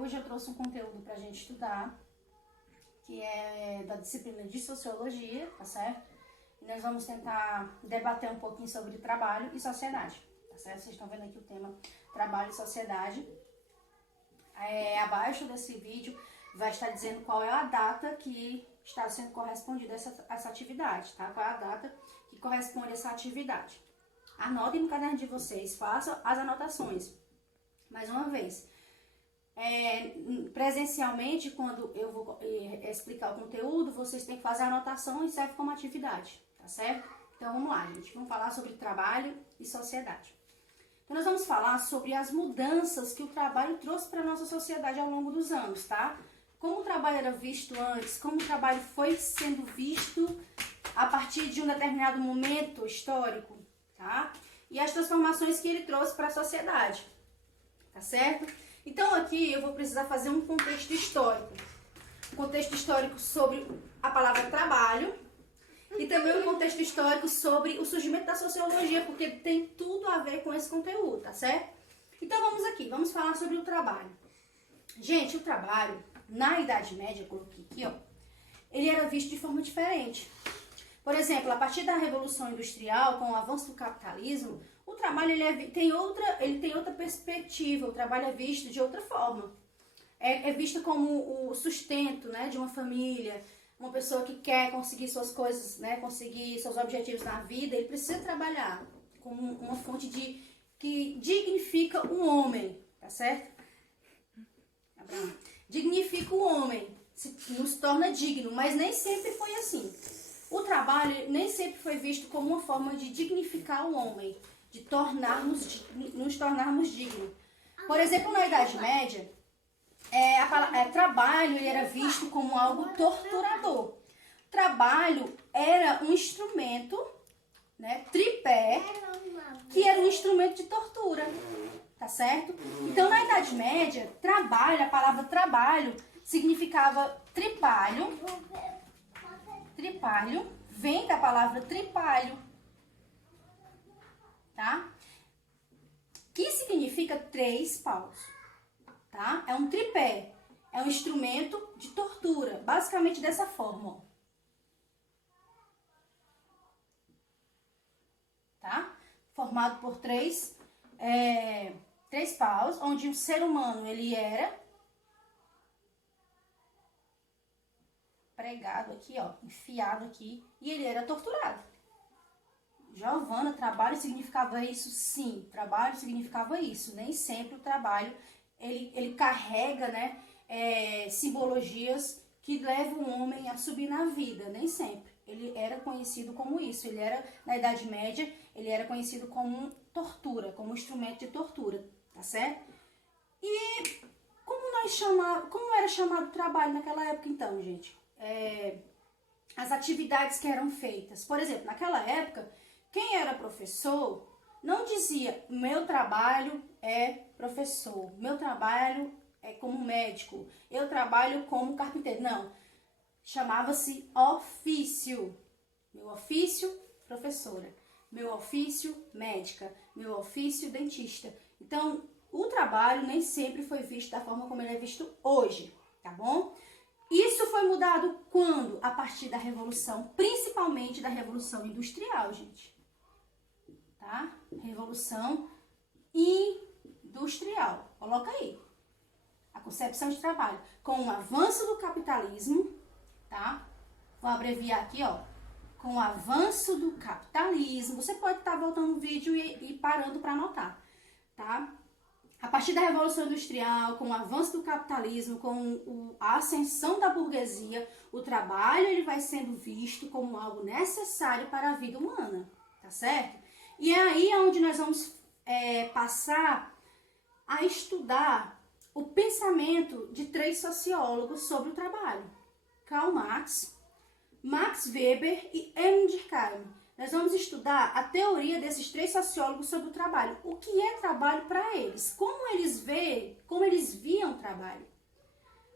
Hoje eu trouxe um conteúdo para a gente estudar, que é da disciplina de Sociologia, tá certo? E nós vamos tentar debater um pouquinho sobre trabalho e sociedade, tá certo? Vocês estão vendo aqui o tema trabalho e sociedade. Abaixo desse vídeo vai estar dizendo qual é a data que está sendo correspondida a essa atividade, tá? Qual é a data que corresponde a essa atividade. Anotem no caderno de vocês, façam as anotações. Mais uma vez, presencialmente, quando eu vou explicar o conteúdo, vocês têm que fazer a anotação e serve como atividade, tá certo? Então vamos lá, gente. Vamos falar sobre trabalho e sociedade. Então nós vamos falar sobre as mudanças que o trabalho trouxe para a nossa sociedade ao longo dos anos, tá? Como o trabalho era visto antes, como o trabalho foi sendo visto a partir de um determinado momento histórico, tá? E as transformações que ele trouxe para a sociedade, tá certo? Então aqui eu vou precisar fazer um contexto histórico. Um contexto histórico sobre a palavra trabalho e também um contexto histórico sobre o surgimento da sociologia, porque tem tudo a ver com esse conteúdo, tá certo? Então vamos aqui, vamos falar sobre o trabalho. Gente, o trabalho, na Idade Média, eu coloquei aqui, ó, ele era visto de forma diferente. Por exemplo, a partir da Revolução Industrial, com o avanço do capitalismo, o trabalho ele tem outra perspectiva, o trabalho é visto de outra forma. É visto como o sustento, né, de uma família, uma pessoa que quer conseguir suas coisas, né, conseguir seus objetivos na vida, ele precisa trabalhar como uma fonte que dignifica o homem, tá certo? Abraão. Dignifica o homem, nos torna digno, mas nem sempre foi assim. O trabalho nem sempre foi visto como uma forma de dignificar o homem, de nos tornarmos dignos. Por exemplo, na Idade Média, trabalho ele era visto como algo torturador. Trabalho era um instrumento, né, tripé, que era um instrumento de tortura, tá certo? Então, na Idade Média, trabalho, a palavra trabalho significava tripalho. Tripalho vem da palavra tripalho, tá? Que significa 3 paus, tá? É um tripé, é um instrumento de tortura, basicamente dessa forma, ó. Tá? Formado por 3 paus, onde o ser humano ele era pregado aqui, ó, enfiado aqui, e ele era torturado. Giovana, trabalho significava isso? Sim, trabalho significava isso. Nem sempre o trabalho, ele carrega, né, simbologias que levam o homem a subir na vida, nem sempre. Ele era conhecido como isso, ele era, na Idade Média, ele era conhecido como tortura, como instrumento de tortura, tá certo? E como era chamado o trabalho naquela época então, gente? As atividades que eram feitas. Por exemplo, naquela época, quem era professor não dizia meu trabalho é professor, meu trabalho é como médico, eu trabalho como carpinteiro. Não, chamava-se ofício. Meu ofício, professora. Meu ofício, médica. Meu ofício, dentista. Então, o trabalho nem sempre foi visto da forma como ele é visto hoje, tá bom? Isso foi mudado quando? A partir da Revolução, principalmente da Revolução Industrial, gente. Tá? Revolução Industrial. Coloca aí. A concepção de trabalho. Com o avanço do capitalismo, tá? Vou abreviar aqui, ó. Com o avanço do capitalismo. Você pode estar voltando o vídeo e parando para anotar, tá? A partir da Revolução Industrial, com o avanço do capitalismo, com a ascensão da burguesia, o trabalho ele vai sendo visto como algo necessário para a vida humana, tá certo? E é aí onde nós vamos passar a estudar o pensamento de 3 sociólogos sobre o trabalho. Karl Marx, Max Weber e Emile Durkheim. Nós vamos estudar a teoria desses 3 sociólogos sobre o trabalho. O que é trabalho para eles? Como eles viam o trabalho?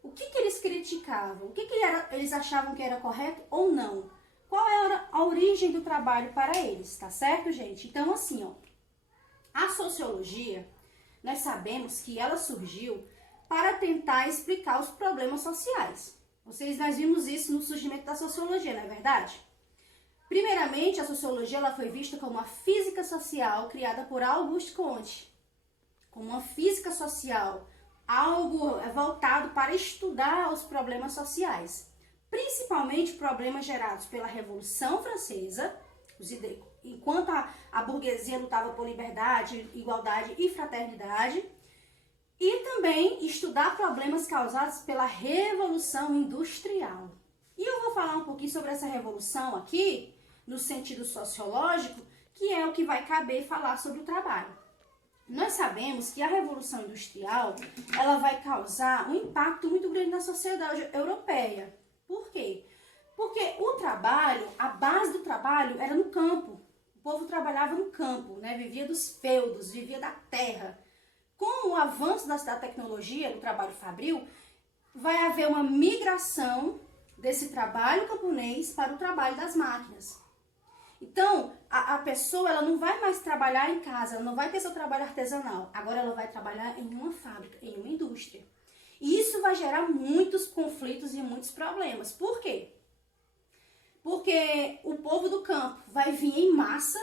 O que eles criticavam? O que eles achavam que era correto ou não? Qual era a origem do trabalho para eles? Tá certo, gente? Então, assim, ó, a sociologia, nós sabemos que ela surgiu para tentar explicar os problemas sociais. Nós vimos isso no surgimento da sociologia, não é verdade? Primeiramente, a sociologia ela foi vista como uma física social criada por Auguste Comte, como uma física social, algo voltado para estudar os problemas sociais, principalmente problemas gerados pela Revolução Francesa, enquanto a burguesia lutava por liberdade, igualdade e fraternidade, e também estudar problemas causados pela Revolução Industrial. E eu vou falar um pouquinho sobre essa revolução aqui, no sentido sociológico, que é o que vai caber falar sobre o trabalho. Nós sabemos que a Revolução Industrial, ela vai causar um impacto muito grande na sociedade europeia. Por quê? Porque o trabalho, a base do trabalho era no campo. O povo trabalhava no campo, né? Vivia dos feudos, vivia da terra. Com o avanço da tecnologia, do trabalho fabril, vai haver uma migração desse trabalho camponês para o trabalho das máquinas. Então, a pessoa ela não vai mais trabalhar em casa, ela não vai ter seu trabalho artesanal. Agora ela vai trabalhar em uma fábrica, em uma indústria. E isso vai gerar muitos conflitos e muitos problemas. Por quê? Porque o povo do campo vai vir em massa,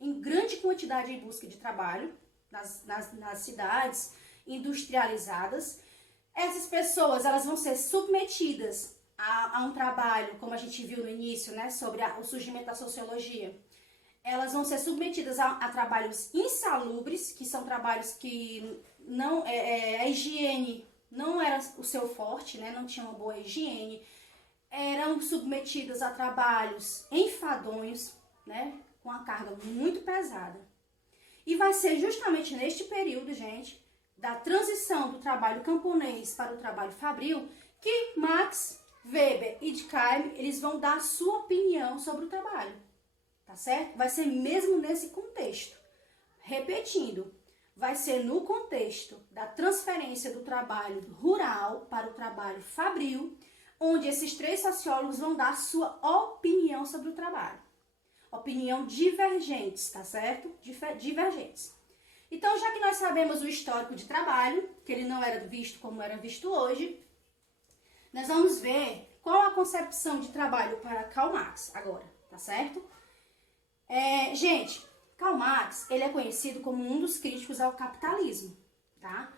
em grande quantidade em busca de trabalho, nas cidades industrializadas. Essas pessoas elas vão ser submetidas a um trabalho, como a gente viu no início, né, sobre o surgimento da sociologia. Elas vão ser submetidas a trabalhos insalubres, que são trabalhos que não a higiene não era o seu forte, né, não tinha uma boa higiene. Eram submetidas a trabalhos enfadonhos, né, com a carga muito pesada. E vai ser justamente neste período, gente, da transição do trabalho camponês para o trabalho fabril, que Marx, Weber e Durkheim, eles vão dar a sua opinião sobre o trabalho, tá certo? Vai ser mesmo nesse contexto. Repetindo, vai ser no contexto da transferência do trabalho rural para o trabalho fabril, onde esses três sociólogos vão dar a sua opinião sobre o trabalho. Opinião divergentes, tá certo? Divergentes. Então, já que nós sabemos o histórico de trabalho, que ele não era visto como era visto hoje, nós vamos ver qual a concepção de trabalho para Karl Marx agora, tá certo? Gente, Karl Marx, ele é conhecido como um dos críticos ao capitalismo, tá?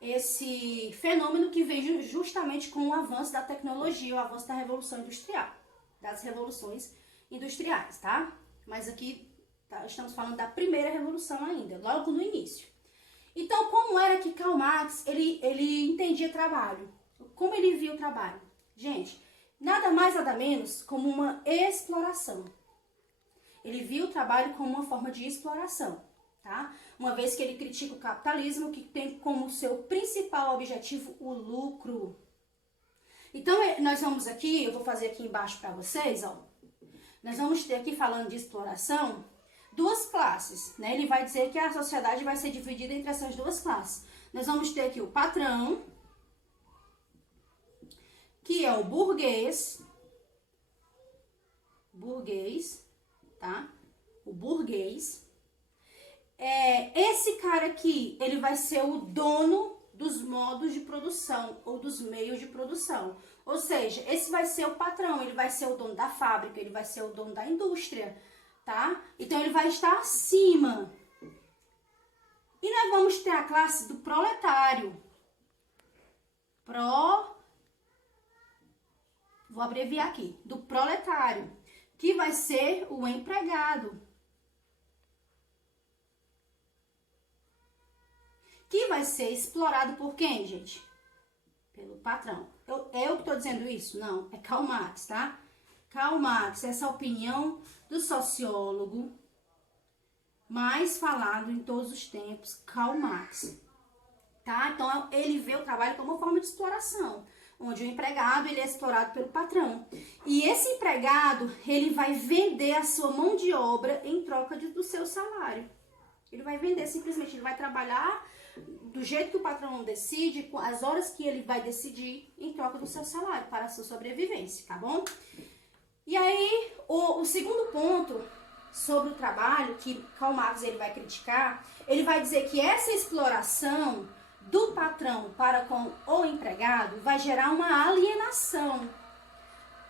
Esse fenômeno que veio justamente com o avanço da tecnologia, o avanço da Revolução Industrial, das revoluções industriais, tá? Mas aqui estamos falando da primeira revolução ainda, logo no início. Então, como era que Karl Marx, ele entendia trabalho? Como ele via o trabalho? Gente, nada mais, nada menos como uma exploração. Ele via o trabalho como uma forma de exploração, tá? Uma vez que ele critica o capitalismo, que tem como seu principal objetivo o lucro. Então, nós vamos aqui, eu vou fazer aqui embaixo para vocês, ó. Nós vamos ter aqui, falando de exploração, duas classes, né? Ele vai dizer que a sociedade vai ser dividida entre essas duas classes. Nós vamos ter aqui o patrão, que é o burguês, tá? O burguês. Esse cara aqui, ele vai ser o dono dos modos de produção ou dos meios de produção. Ou seja, esse vai ser o patrão, ele vai ser o dono da fábrica, ele vai ser o dono da indústria, tá? Então, ele vai estar acima. E nós vamos ter a classe do proletário. Vou abreviar aqui. Do proletário, que vai ser o empregado. Que vai ser explorado por quem, gente? Pelo patrão. Eu que estou dizendo isso? Não, é Karl Marx, tá? Karl Marx, essa opinião do sociólogo mais falado em todos os tempos, Karl Marx, tá? Então, ele vê o trabalho como uma forma de exploração, onde o empregado, ele é explorado pelo patrão. E esse empregado, ele vai vender a sua mão de obra em troca do seu salário. Ele vai vender simplesmente, ele vai trabalhar do jeito que o patrão decide, com as horas que ele vai decidir, em troca do seu salário, para a sua sobrevivência, tá bom? E aí, o segundo ponto sobre o trabalho, que Karl Marx ele vai criticar, ele vai dizer que essa exploração do patrão para com o empregado vai gerar uma alienação.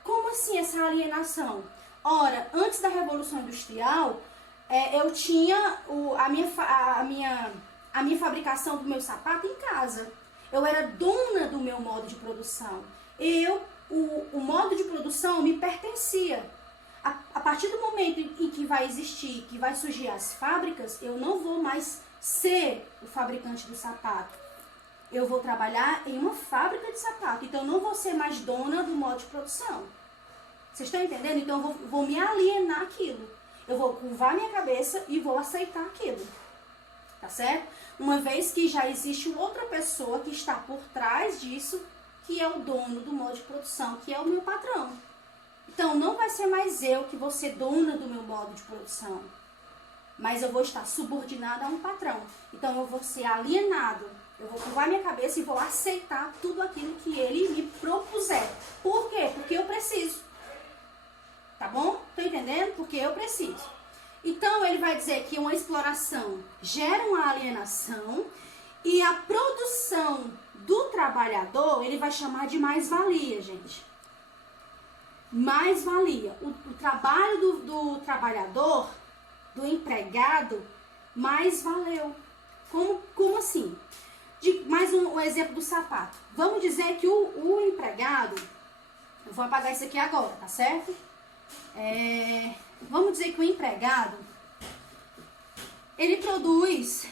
Como assim essa alienação? Ora, antes da Revolução Industrial, eu tinha a minha fabricação do meu sapato em casa. Eu era dona do meu modo de produção. O modo de produção me pertencia. A partir do momento em que vai existir, que vai surgir as fábricas, eu não vou mais ser o fabricante do sapato. Eu vou trabalhar em uma fábrica de sapato. Então, eu não vou ser mais dona do modo de produção. Vocês estão entendendo? Então, eu vou me alienar aquilo. Eu vou curvar minha cabeça e vou aceitar aquilo. Tá certo? Uma vez que já existe outra pessoa que está por trás disso, que é o dono do modo de produção, que é o meu patrão. Então, não vai ser mais eu que vou ser dona do meu modo de produção. Mas eu vou estar subordinada a um patrão. Então, eu vou ser alienado. Eu vou curvar minha cabeça e vou aceitar tudo aquilo que ele me propuser. Por quê? Porque eu preciso. Tá bom? Estão entendendo? Porque eu preciso. Então, ele vai dizer que uma exploração gera uma alienação e a produção do trabalhador, ele vai chamar de mais-valia, gente. Mais-valia. O trabalho do trabalhador, do empregado, mais valeu. Como assim? Mais um exemplo do sapato. Vamos dizer que o empregado, eu vou apagar isso aqui agora, tá certo? Vamos dizer que o empregado, ele produz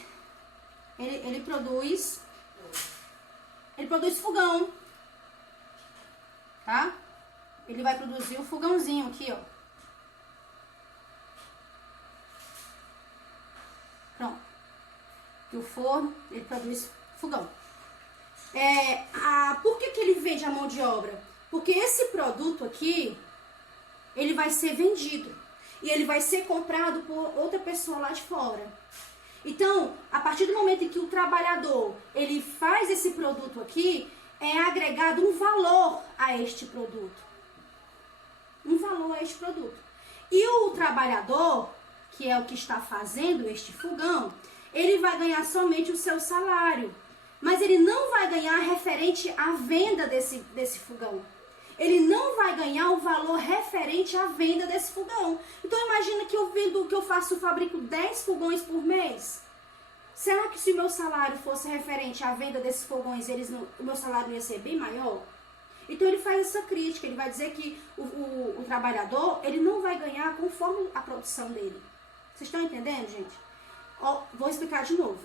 fogão, tá? Ele vai produzir o fogãozinho aqui, ó. Pronto. Que o forno, ele produz fogão. Por que ele vende a mão de obra? Porque esse produto aqui, ele vai ser vendido. E ele vai ser comprado por outra pessoa lá de fora. Então, a partir do momento em que o trabalhador, ele faz esse produto aqui, é agregado um valor a este produto. Um valor a este produto. E o trabalhador, que é o que está fazendo este fogão, ele vai ganhar somente o seu salário. Mas ele não vai ganhar referente à venda desse fogão. Ele não vai ganhar o valor referente à venda desse fogão. Então imagina que eu fabrico 10 fogões por mês. Será que se o meu salário fosse referente à venda desses fogões, o meu salário ia ser bem maior? Então ele faz essa crítica, ele vai dizer que o trabalhador, ele não vai ganhar conforme a produção dele. Vocês estão entendendo, gente? Vou explicar de novo.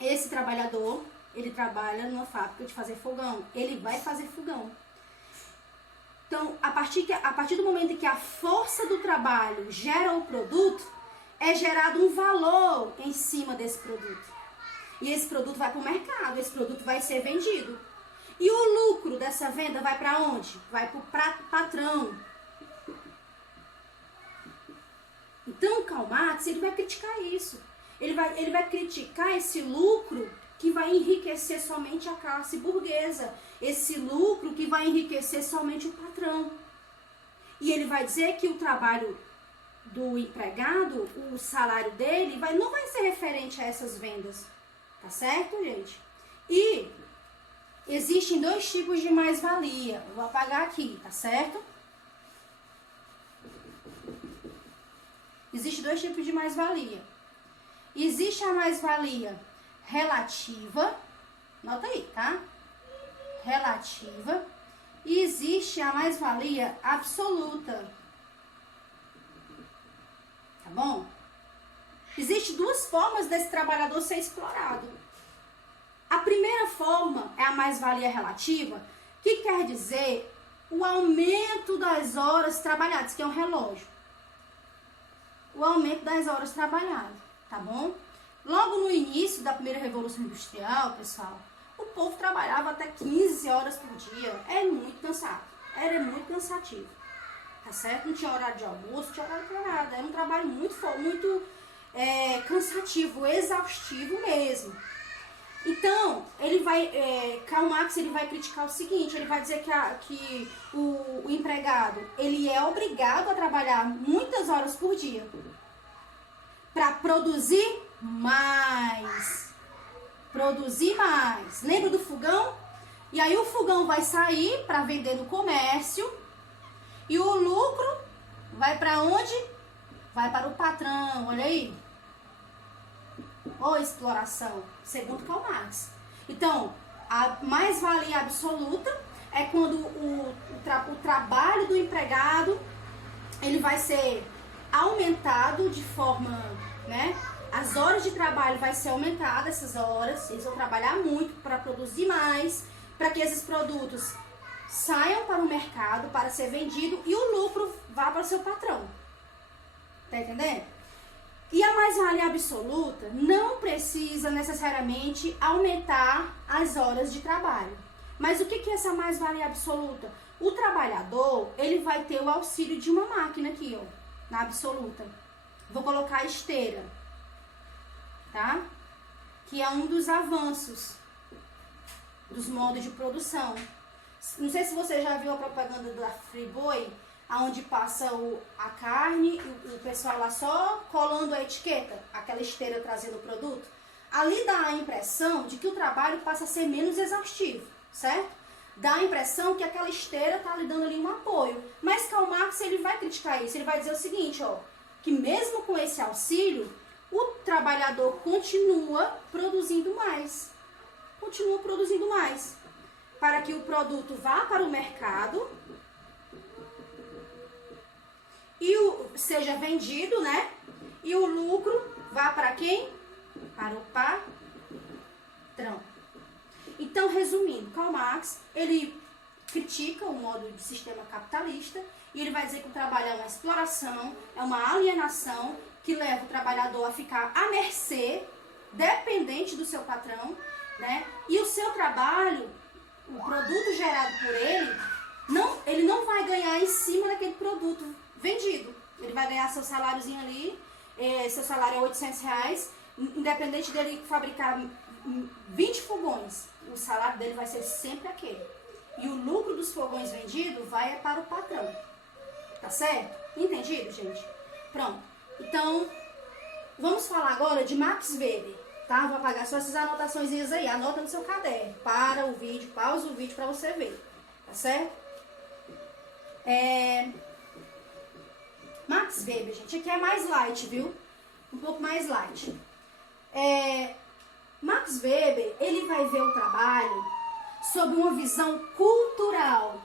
Esse trabalhador, ele trabalha numa fábrica de fazer fogão. Ele vai fazer fogão. Então, a partir do momento em que a força do trabalho gera o produto, é gerado um valor em cima desse produto. E esse produto vai para o mercado, esse produto vai ser vendido. E o lucro dessa venda vai para onde? Vai para o patrão. Então, o Karl Marx, ele vai criticar isso. Ele vai criticar esse lucro que vai enriquecer somente a classe burguesa. Esse lucro que vai enriquecer somente o patrão. E ele vai dizer que o trabalho do empregado, o salário dele, não vai ser referente a essas vendas. Tá certo, gente? E existem 2 tipos de mais-valia. Eu vou apagar aqui, tá certo? Existem 2 tipos de mais-valia. Existe a mais-valia relativa, nota aí, tá? Relativa. E existe a mais-valia absoluta. Tá bom? Existem 2 formas desse trabalhador ser explorado. A primeira forma é a mais-valia relativa, que quer dizer o aumento das horas trabalhadas, que é um relógio. O aumento das horas trabalhadas, tá bom? Logo no início da primeira Revolução Industrial, pessoal, o povo trabalhava até 15 horas por dia. É muito cansado. Era muito cansativo. Tá certo? Não tinha horário de almoço, não tinha horário pra nada. Era um trabalho muito cansativo, exaustivo mesmo. Então, Karl Marx, ele vai criticar o seguinte, ele vai dizer que o empregado, ele é obrigado a trabalhar muitas horas por dia para produzir mais. Produzir mais. Lembra do fogão? E aí o fogão vai sair para vender no comércio e o lucro vai para onde? Vai para o patrão, olha aí. Ou exploração, segundo Karl Marx. Então, a mais-valia absoluta é quando o trabalho do empregado ele vai ser aumentado de forma, né? As horas de trabalho vai ser aumentada, essas horas, eles vão trabalhar muito para produzir mais, para que esses produtos saiam para o mercado para ser vendido e o lucro vá para o seu patrão. Tá entendendo? E a mais-valia absoluta não precisa necessariamente aumentar as horas de trabalho. Mas o que é essa mais-valia absoluta? O trabalhador, ele vai ter o auxílio de uma máquina aqui, ó, na absoluta. Vou colocar a esteira, tá? Que é um dos avanços dos modos de produção. Não sei se você já viu a propaganda da Friboi, onde passa a carne e o pessoal lá só colando a etiqueta, aquela esteira trazendo o produto. Ali dá a impressão de que o trabalho passa a ser menos exaustivo, certo? Dá a impressão que aquela esteira está lhe dando ali um apoio. Mas Karl Marx, ele vai criticar isso, ele vai dizer o seguinte, ó, que mesmo com esse auxílio, o trabalhador continua produzindo mais. Continua produzindo mais. Para que o produto vá para o mercado e seja vendido, né? E o lucro vá para quem? Para o patrão. Então, resumindo, Karl Marx, ele critica o modo de sistema capitalista e ele vai dizer que o trabalho é uma exploração, é uma alienação que leva o trabalhador a ficar à mercê, dependente do seu patrão, né? E o seu trabalho, o produto gerado por ele não vai ganhar em cima daquele produto vendido. Ele vai ganhar seu saláriozinho ali, seu salário é R$800, independente dele fabricar 20 fogões, o salário dele vai ser sempre aquele. E o lucro dos fogões vendidos vai para o patrão. Tá certo? Entendido, gente? Pronto. Então, vamos falar agora de Max Weber, tá? Vou apagar só essas anotações aí. Anota no seu caderno. Para o vídeo, pausa o vídeo para você ver. Tá certo? Max Weber, gente, aqui é mais light, viu? Um pouco mais light. Max Weber, ele vai ver o trabalho sob uma visão cultural.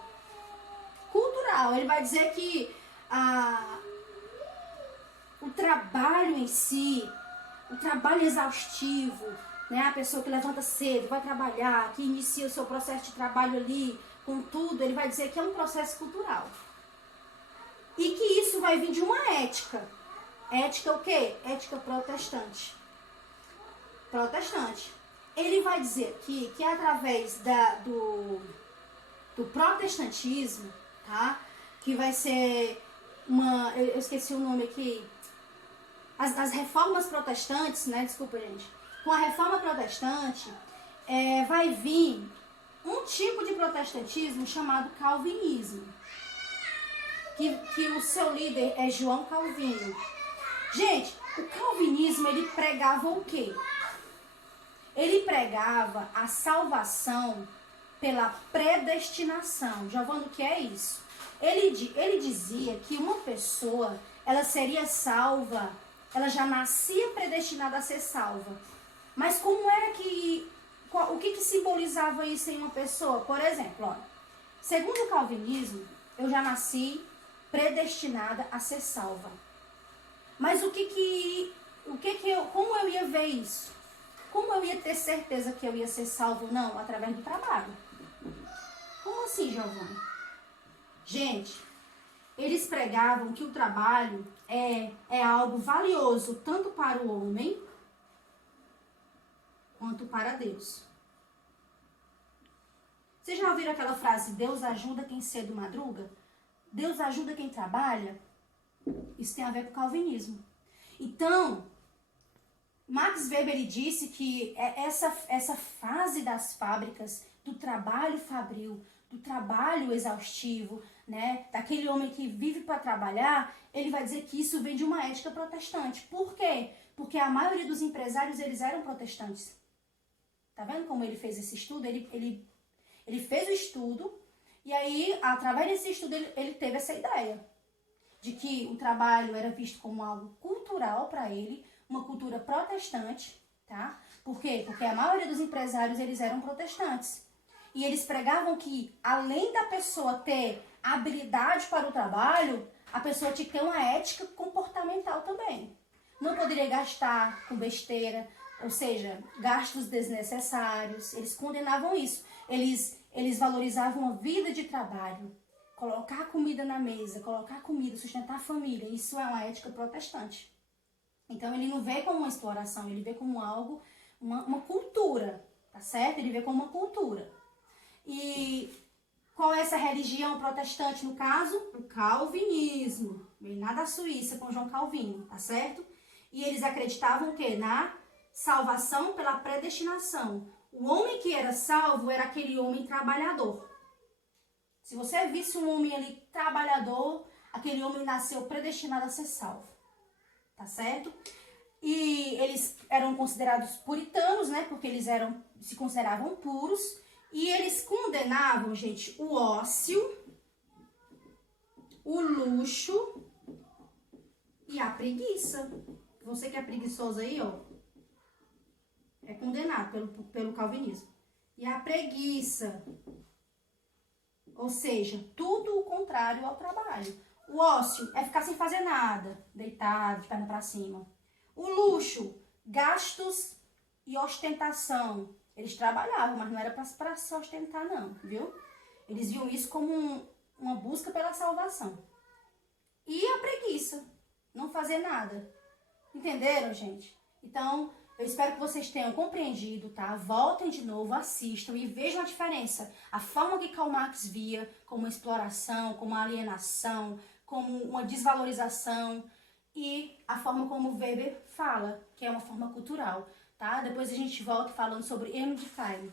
Cultural, ele vai dizer que o trabalho em si, o trabalho exaustivo, né? A pessoa que levanta cedo, vai trabalhar, que inicia o seu processo de trabalho ali, com tudo, ele vai dizer que é um processo cultural. E que isso vai vir de uma ética. Ética o quê? Ética protestante. Protestante. Ele vai dizer que através do protestantismo, tá? Que vai ser eu esqueci o nome aqui, as reformas protestantes, né? Desculpa, gente. Com a reforma protestante, vai vir um tipo de protestantismo chamado calvinismo. Que o seu líder é João Calvino. Gente, o calvinismo, ele pregava o quê? Ele pregava a salvação pela predestinação. Giovanni, o que é isso? Ele dizia que uma pessoa, ela seria salva, ela já nascia predestinada a ser salva. Mas como era o que simbolizava isso em uma pessoa? Por exemplo, olha, segundo o calvinismo, eu já nasci predestinada a ser salva. Mas como eu ia ver isso? Como eu ia ter certeza que eu ia ser salvo? Não, através do trabalho. Como assim, Giovanni? Gente, eles pregavam que o trabalho é algo valioso tanto para o homem quanto para Deus. Vocês já ouviram aquela frase, Deus ajuda quem cedo madruga? Deus ajuda quem trabalha? Isso tem a ver com o calvinismo. Então, Max Weber, ele disse que essa fase das fábricas, do trabalho fabril, do trabalho exaustivo, né, daquele homem que vive para trabalhar, ele vai dizer que isso vem de uma ética protestante. Por quê? Porque a maioria dos empresários, eles eram protestantes. Tá vendo como ele fez esse estudo? Ele fez o estudo e aí, através desse estudo, ele teve essa ideia de que o trabalho era visto como algo cultural para ele, uma cultura protestante, tá? Por quê? Porque a maioria dos empresários, eles eram protestantes. E eles pregavam que, além da pessoa ter habilidade para o trabalho, a pessoa tinha que ter uma ética comportamental também. Não poderia gastar com besteira, ou seja, gastos desnecessários. Eles condenavam isso. Eles valorizavam a vida de trabalho. Colocar comida na mesa, colocar comida, sustentar a família. Isso é uma ética protestante. Então, ele não vê como uma exploração, ele vê como algo, uma cultura, tá certo? Ele vê como uma cultura. E qual é essa religião protestante, no caso? O calvinismo. Vem lá da Suíça com João Calvino, tá certo? E eles acreditavam o quê? Na salvação pela predestinação. O homem que era salvo era aquele homem trabalhador. Se você visse um homem ali trabalhador, aquele homem nasceu predestinado a ser salvo. Tá certo? E eles eram considerados puritanos, né? Porque eles se consideravam puros. E eles condenavam, gente, o ócio, o luxo e a preguiça. Você que é preguiçoso aí, ó, é condenado pelo calvinismo. E a preguiça, ou seja, tudo o contrário ao trabalho. O ócio é ficar sem fazer nada, deitado, de perna para cima. O luxo, gastos e ostentação. Eles trabalhavam, mas não era para se ostentar não, viu? Eles viam isso como uma busca pela salvação. E a preguiça, não fazer nada. Entenderam, gente? Então, eu espero que vocês tenham compreendido, tá? Voltem de novo, assistam e vejam a diferença. A forma que Karl Marx via como uma exploração, como uma alienação, como uma desvalorização e a forma como Weber fala, que é uma forma cultural, tá? Depois a gente volta falando sobre Emile Durkheim.